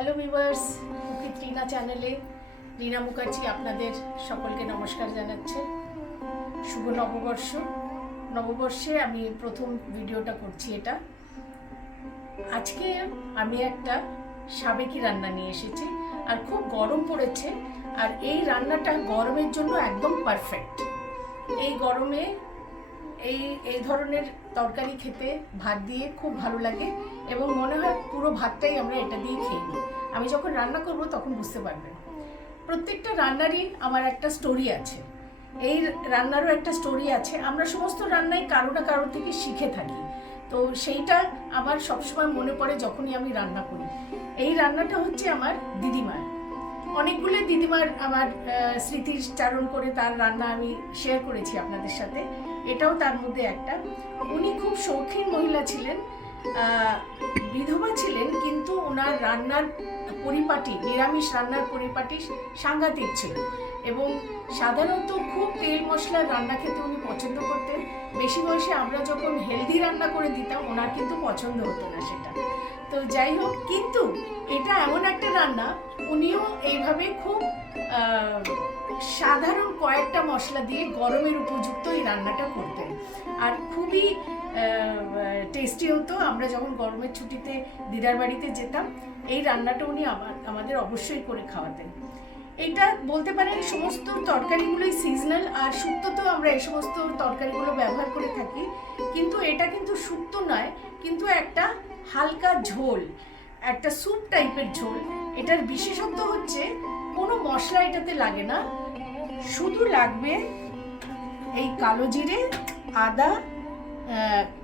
Hello viewers, cookie Trina চ্যানেলে রিনা মুখার্জি আপনাদের সকলকে নমস্কার জানাচ্ছে। শুভ নববর্ষ। নববর্ষে আমি প্রথম ভিডিওটা করছি। এটা আজকে আমি একটা সাবেকি রান্না নিয়ে এসেছি, আর খুব গরম পড়েছে, আর এই রান্নাটা গরমের জন্য একদম পারফেক্ট। এই গরমে এই ধরনের তরকারি খেতে ভাত দিয়ে খুব ভালো লাগে, এবং মনে হয় পুরো ভাতটাই আমরা এটা দিয়ে খেয়ে নিই। আমি যখন রান্না করব তখন বুঝতে পারবেন। প্রত্যেকটা রান্নারই আমার একটা স্টোরি আছে, এই রান্নারও একটা স্টোরি আছে। আমরা সমস্ত রান্নাই কারো না কারো থেকে শিখে থাকি, তো সেইটা আমার সবসময় মনে পড়ে যখনই আমি রান্না করি। এই রান্নাটা হচ্ছে আমার দিদিমার। অনেকগুলো দিদিমার আমার স্মৃতিচারণ করে তার রান্না আমি শেয়ার করেছি আপনাদের সাথে, এটাও তার মধ্যে একটা। উনি খুব শৌখিন মহিলা ছিলেন, বিধবা ছিলেন, কিন্তু ওনার রান্নার পরিপাটি, নিরামিষ রান্নার পরিপাটি সাংঘাতিক ছিল, এবং সাধারণত খুব তেল মশলার রান্না খেতে উনি পছন্দ করতেন। বেশি বয়সে আমরা যখন হেলদি রান্না করে দিতাম ওনার কিন্তু পছন্দ হতো না সেটা। তো যাই হোক, কিন্তু এটা এমন একটা রান্না, উনিও এইভাবে খুব সাধারণ কয়েকটা মশলা দিয়ে গরমের উপযুক্ত এই রান্নাটা করতেন, আর খুবই টেস্টি হতো। আমরা যখন গরমের ছুটিতে দিদার বাড়িতে যেতাম, এই রান্নাটা উনি আমাদের অবশ্যই করে খাওয়াতেন। এটা বলতে পারেন সমস্ত তরকারিগুলোই সিজনাল, আর শুক্তোতেও আমরা এই সমস্ত তরকারিগুলো ব্যবহার করে থাকি, কিন্তু এটা কিন্তু শুক্তো নয়, কিন্তু একটা হালকা ঝোল, একটা স্যুপ টাইপের ঝোল। এটার বিশেষত্ব হচ্ছে কোনো মশলা এটাতে লাগে না, শুধু লাগবে এই কালো জিরে, আদা,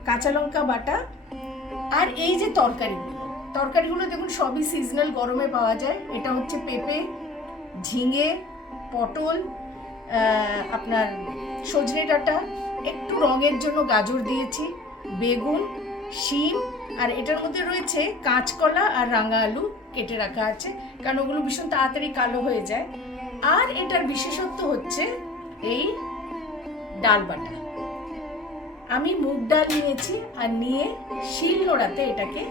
কাঁচা লঙ্কা বাটা, আর এই যে তরকারিগুলো দেখুন সবই সিজনাল, গরমে পাওয়া যায়। এটা হচ্ছে পেঁপে, ঝিঙে, পটল, আপনার সজনে ডাঁটা, একটু রঙের জন্য গাজর দিয়েছি, বেগুন, শিম, আর এটার মধ্যে রয়েছে কাঁচকলা আর রাঙা আলু কেটে রাখা আছে, কারণ ওগুলো ভীষণ তাড়াতাড়ি কালো হয়ে যায়। আর এটার বিশেষত্ব হচ্ছে এই ডাল বাটা। আমি মুগ ডাল নিয়েছি, আর নিয়ে শিল নোড়াতে এটাকে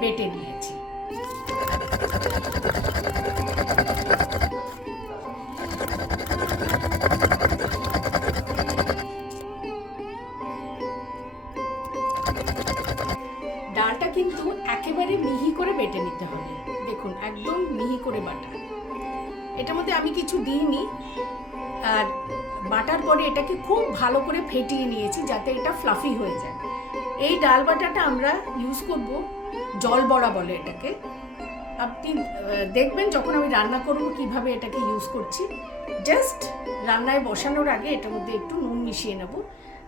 বেটে নিয়েছি। ডালটা কিন্তু একেবারে মিহি করে বেটে নিতে হবে, দেখুন একদম মিহি করে বাটা। এটার মধ্যে আমি কিছু দিইনি, আর বাটার পরে এটাকে খুব ভালো করে ফেটিয়ে নিয়েছি যাতে এটা ফ্লাফি হয়ে যায়। এই ডাল বাটাটা আমরা ইউজ করব, জল বড়া বলে এটাকে। আপনি দেখবেন যখন আমি রান্না করব কিভাবে এটাকে ইউজ করছি। জাস্ট রান্নায় বসানোর আগে এটার মধ্যে একটু নুন মিশিয়ে নেব,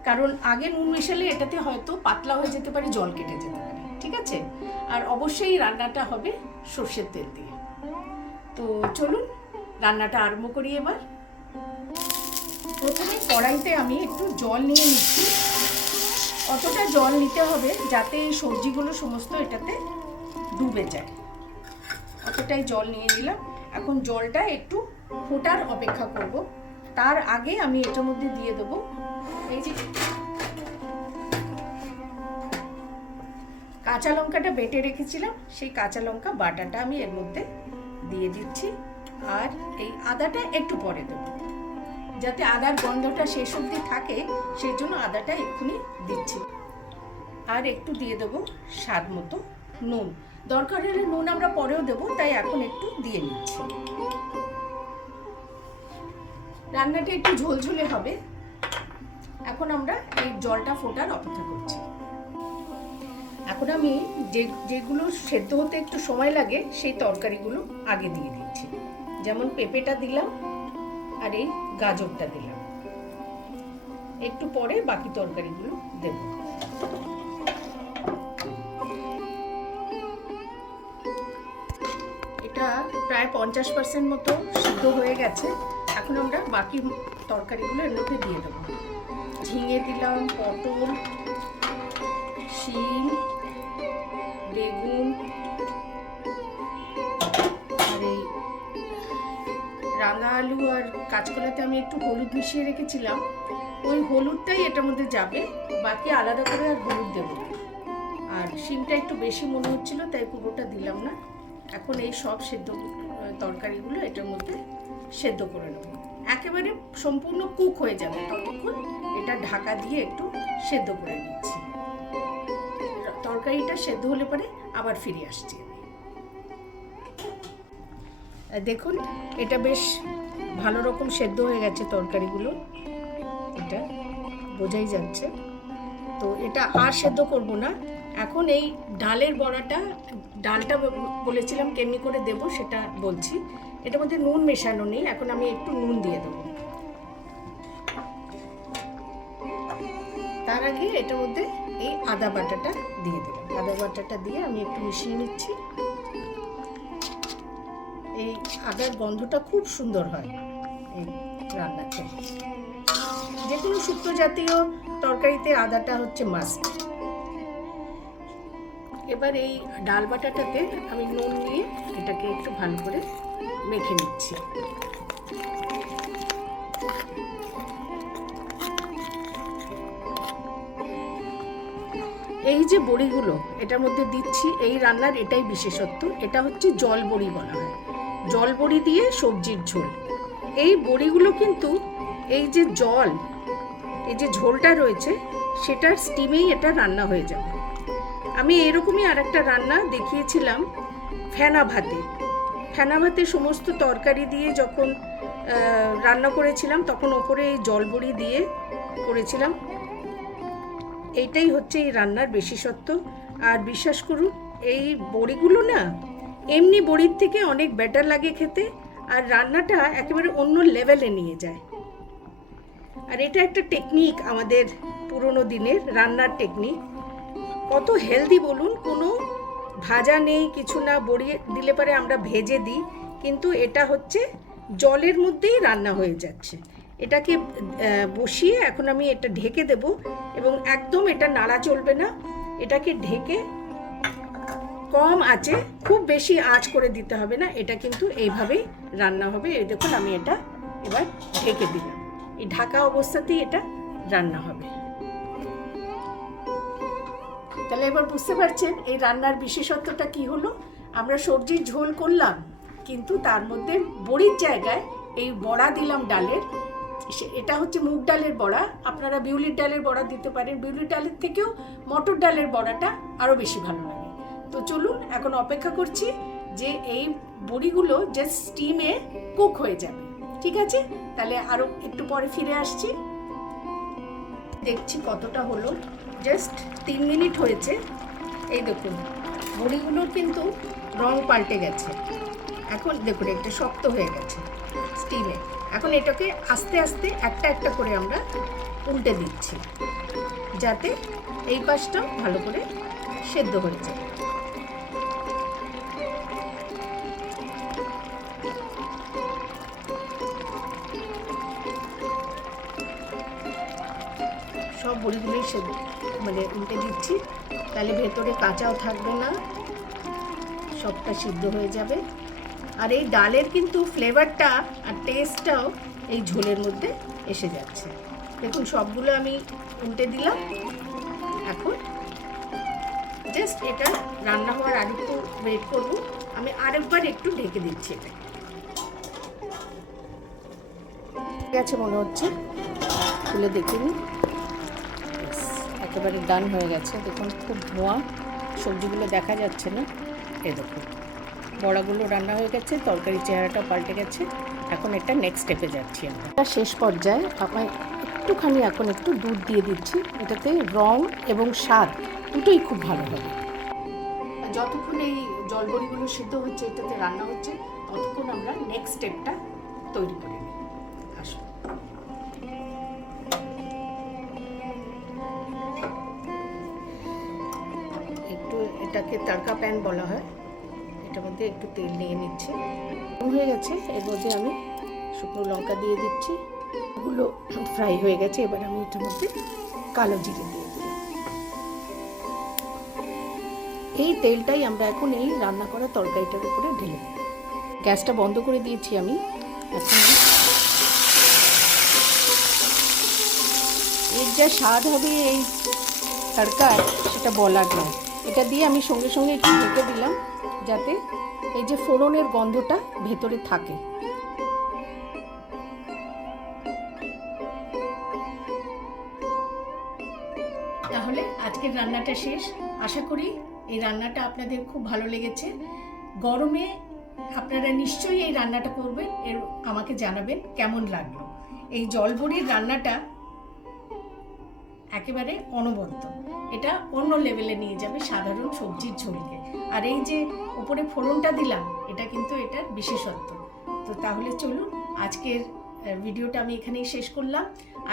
কারণ আগে নুন মেশালে এটাতে হয়তো পাতলা হয়ে যেতে পারে, জল কেটে যেতে পারে, ঠিক আছে? আর অবশ্যই রান্নাটা হবে সর্ষের তেল দিয়ে। তো চলুন রান্নাটা আরম্ভ করি এবার। প্রথমে কড়াইতে আমি একটু জল নিয়ে নিচ্ছি। অতটা জল নিতে হবে যাতে এই সবজিগুলো সমস্ত এটাতে ডুবে যায়, অতটাই জল নিয়ে নিলাম। এখন জলটা একটু ফোটার অপেক্ষা করব। তার আগে আমি এটার মধ্যে দিয়ে দেবো এই যে কাঁচা লঙ্কাটা বেটে রেখেছিলাম, সেই কাঁচা লঙ্কা বাটাটা আমি এর মধ্যে দিয়ে দিচ্ছি। আর এই আদাটা একটু পরে দেবো, যাতে আদার গন্ধটা শেষ অবধি থাকে, সেই জন্য আদাটা এক্ষুনি দিচ্ছি। আর একটু দিয়ে দেবো স্বাদ মতো নুন। দরকার হলে নুন আমরা পরেও দেবো, তাই এখন একটু দিয়ে নিচ্ছি। রান্নাটা একটু ঝোলঝোলে হবে। এখন আমরা এই জলটা ফোটার অপেক্ষা করছি। এখন আমি যেগুলো সেদ্ধ হতে একটু সময় লাগে সেই তরকারিগুলো আগে দিয়ে দিচ্ছি। যেমন পেঁপেটা দিলাম, আর এই গাজরটা দিলাম। একটু পরে বাকি তরকারিগুলো দেব। এটা প্রায় 50% মতো সিদ্ধ হয়ে গেছে। এখন আমরা বাকি তরকারিগুলো এর মধ্যে দিয়ে দেবো। ঝিঙে দিলাম, পটল, শিম, বেগুন, আর এই রাঙা আলু আর কাঁচকলাতে আমি একটু হলুদ মিশিয়ে রেখেছিলাম, ওই হলুদটাই এটার মধ্যে যাবে, বাকি আলাদা করে আর হলুদ দেবো না। আর শিমটা একটু বেশি মনে হচ্ছিল, তাই পুরোটা দিলাম না। এখন এই সব সেদ্ধ তরকারিগুলো এটার মধ্যে সেদ্ধ করে নেব। একেবারে সম্পূর্ণ কুক হয়ে যাবে ততক্ষণ এটা ঢাকা দিয়ে একটু সেদ্ধ করে নিচ্ছি। তরকারিটা সেদ্ধ হলে পরে আবার ফিরে আসছি। দেখুন এটা বেশ ভালো রকম সেদ্ধ হয়ে গেছে তরকারিগুলো, এটা বোঝাই যাচ্ছে। তো এটা আর সেদ্ধ করব না। এখন এই ডালের বড়াটা, ডালটা বলেছিলাম কেমনি করে দেব সেটা বলছি। এটার মধ্যে নুন মেশানো নেই, এখন আমি একটু নুন দিয়ে দেবো। তার আগে এটার মধ্যে এই আদা বাটাটা দিয়ে দেবো। আদা বাটাটা দিয়ে আমি একটু মিশিয়ে নিচ্ছি। এই আদার গন্ধটা খুব সুন্দর হয় এই রান্নাতে। যে কোনো শুক্তো জাতীয় তরকারিতে আদাটা হচ্ছে মাস্ট। এবার এই ডাল বাটাটাতে আমি নুন দিয়ে এটাকে একটু ভালো করে মেখে নিচ্ছি। এই যে বড়িগুলো এটার মধ্যে দিচ্ছি, এই রান্নার এটাই বিশেষত্ব। এটা হচ্ছে জল বড়ি বলা হয়, জল বড়ি দিয়ে সবজির ঝোল। এই বড়িগুলো কিন্তু এই যে জল, এই যে ঝোলটা রয়েছে সেটার স্টিমেই এটা রান্না হয়ে যাবে। আমি এরকমই আর একটা রান্না দেখিয়েছিলাম ফেনা ভাতে। ফেনা ভাতে সমস্ত তরকারি দিয়ে যখন রান্না করেছিলাম তখন ওপরে এই জল বড়ি দিয়ে করেছিলাম। এইটাই হচ্ছে এই রান্নার বিশেষত্ব। আর বিশ্বাস করুন এই বড়িগুলো না এমনি বড়ির থেকে অনেক বেটার লাগে খেতে, আর রান্নাটা একেবারে অন্য লেভেলে নিয়ে যায়। আর এটা একটা টেকনিক, আমাদের পুরনো দিনের রান্নার টেকনিক। কত হেলদি বলুন, কোনো ভাজা নেই কিছু না, বড়ি দিলে পরে আমরা ভেজে দিই, কিন্তু এটা হচ্ছে জলের মধ্যেই রান্না হয়ে যাচ্ছে। এটাকে বসিয়ে এখন আমি এটা ঢেকে দেব, এবং একদম এটা নাড়া চলবে না। এটাকে ঢেকে কম আঁচে, খুব বেশি আঁচ করে দিতে হবে না, এটা কিন্তু এইভাবেই রান্না হবে। এই দেখুন আমি এটা এবার ঢেকে দিলাম, এই ঢাকা অবস্থাতেই এটা রান্না হবে। তাহলে এবার বুঝতে পারছেন এই রান্নার বিশেষত্বটা কি হলো। আমরা সবজির ঝোল করলাম, কিন্তু তার মধ্যে বড়ির জায়গায় এই বড়া দিলাম ডালের। এটা হচ্ছে মুগ ডালের বড়া, আপনারা বিউলির ডালের বড়া দিতে পারেন। বিউলির ডালের থেকেও মটর ডালের বড়াটা আরও বেশি ভালো লাগে। তো চলুন এখন অপেক্ষা করছি যে এই বড়িগুলো যে স্টিমে কুক হয়ে যাবে। ঠিক আছে, তাহলে আরও একটু পরে ফিরে আসছি। দেখছি কতটা হলো, জাস্ট 3 মিনিট হয়েছে। এই দেখুন বড়িগুলোর কিন্তু রং পাল্টে গেছে। এখন দেখুন একটা শক্ত হয়ে গেছে স্টিমে। এখন এটাকে আস্তে আস্তে একটা একটা করে আমরা উল্টে দিচ্ছি, যাতে এই পাশটাও ভালো করে সেদ্ধ হয়ে যায়। সব বড়িগুলোই সেদ্ধ মানে উল্টে দিচ্ছি, তাহলে ভেতরে কাঁচাও থাকবে না, সবটা সিদ্ধ হয়ে যাবে। আর এই ডালের কিন্তু ফ্লেভারটা আর টেস্টটাও এই ঝোলের মধ্যে এসে যাচ্ছে। দেখুন সবগুলো আমি উল্টে দিলাম। এখন জাস্ট এটা রান্না হওয়ার আর একটু ওয়েট করবো। আমি আরেকবার একটু ঢেকে দিচ্ছি। এটা ঠিক আছে মনে হচ্ছে, খুলে দেখিনি, একেবারে ডান হয়ে গেছে। দেখুন খুব ধোঁয়া, সবজিগুলো দেখা যাচ্ছে না। এই দেখুন বড়াগুলো রান্না হয়ে গেছে, তরকারির চেহারাটা পাল্টে গেছে। এখন এটা নেক্সট স্টেপে যাচ্ছি আমরা। শেষ পর্যায়ে আমার একটুখানি এখন একটু দুধ দিয়ে দিচ্ছি। এটাতে রং এবং স্বাদ দুটোই খুব ভালো হবে। যতক্ষণ এই জলবড়িগুলো সিদ্ধ হচ্ছে, এটাতে রান্না হচ্ছে, ততক্ষণ আমরা নেক্সট স্টেপটা তৈরি করে নিই। আসুন। একটু এটাকে তাড়কা প্যান বলা হয়। এটার মধ্যে একটু তেল নিয়ে নিচ্ছি। হয়ে গেছে, এর মধ্যে আমি শুকনো লঙ্কা দিয়ে দিচ্ছি। এগুলো ফ্রাই হয়ে গেছে। এবার আমি এটার মধ্যে কালো জিরে দিয়ে দিলাম। এই তেলটাই আমরা এখন এই রান্না করা তরকারিটার উপরে ঢেলে দেব। গ্যাসটা বন্ধ করে দিয়েছি আমি। এখন এর যা স্বাদ হবে এই তড়কার সেটা বলার নয়। এটা দিয়ে আমি সঙ্গে সঙ্গে একটু ঢেকে দিলাম, যাতে এই যে ফোড়নের গন্ধটা ভেতরে থাকে। তাহলে আজকের রান্নাটা শেষ। আশা করি এই রান্নাটা আপনাদের খুব ভালো লেগেছে। গরমে আপনারা নিশ্চয়ই এই রান্নাটা করবেন, এর আমাকে জানাবেন কেমন লাগলো। এই জলবড়ির রান্নাটা একেবারে অনবদ্য, এটা অন্য লেভেলে নিয়ে যাবে সাধারণ সবজির ঝোলকে। আর এই যে উপরে ফোড়নটা দিলাম, এটা কিন্তু এটার বিশেষত্ব। তো তাহলে চলুন, আজকের ভিডিওটা আমি এখানেই শেষ করলাম।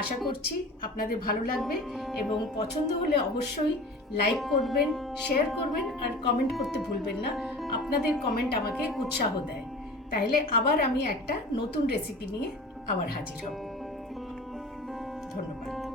আশা করছি আপনাদের ভালো লাগবে এবং পছন্দ হলে অবশ্যই লাইক করবেন, শেয়ার করবেন আর কমেন্ট করতে ভুলবেন না। আপনাদের কমেন্ট আমাকে উৎসাহ দেয়। তাহলে আবার আমি একটা নতুন রেসিপি নিয়ে আবার হাজির হব। ধন্যবাদ।